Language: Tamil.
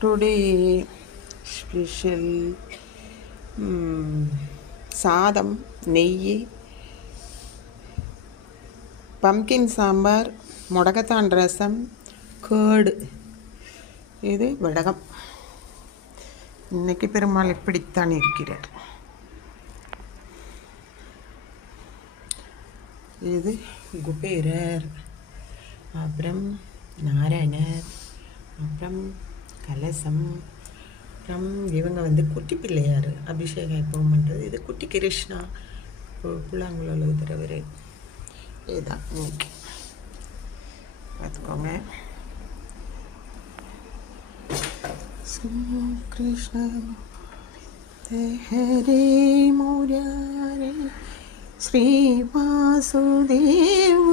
டுடே ஸ்பெஷல் சாதம், நெய், பம்கின் சாம்பார், முடக்கத்தான் ரசம், கேர்டு. இது வடகம். இன்னைக்கு பெருமாள் இப்படித்தான் இருக்கிறார். இது குபேரர், அப்புறம் நாராயணர், அப்புறம் கலசம், அப்புறம் இவங்க குட்டி பிள்ளையார் அபிஷேகம் எப்போ பண்ணுறது. இது குட்டி கிருஷ்ணா புல்லாங்குழல் ஊதுறவர். இதுதான் இன்னைக்கு பார்த்துக்கோங்க. ஸ்ரீ கிருஷ்ண ஹரே முராரே ஸ்ரீ வாசுதேவ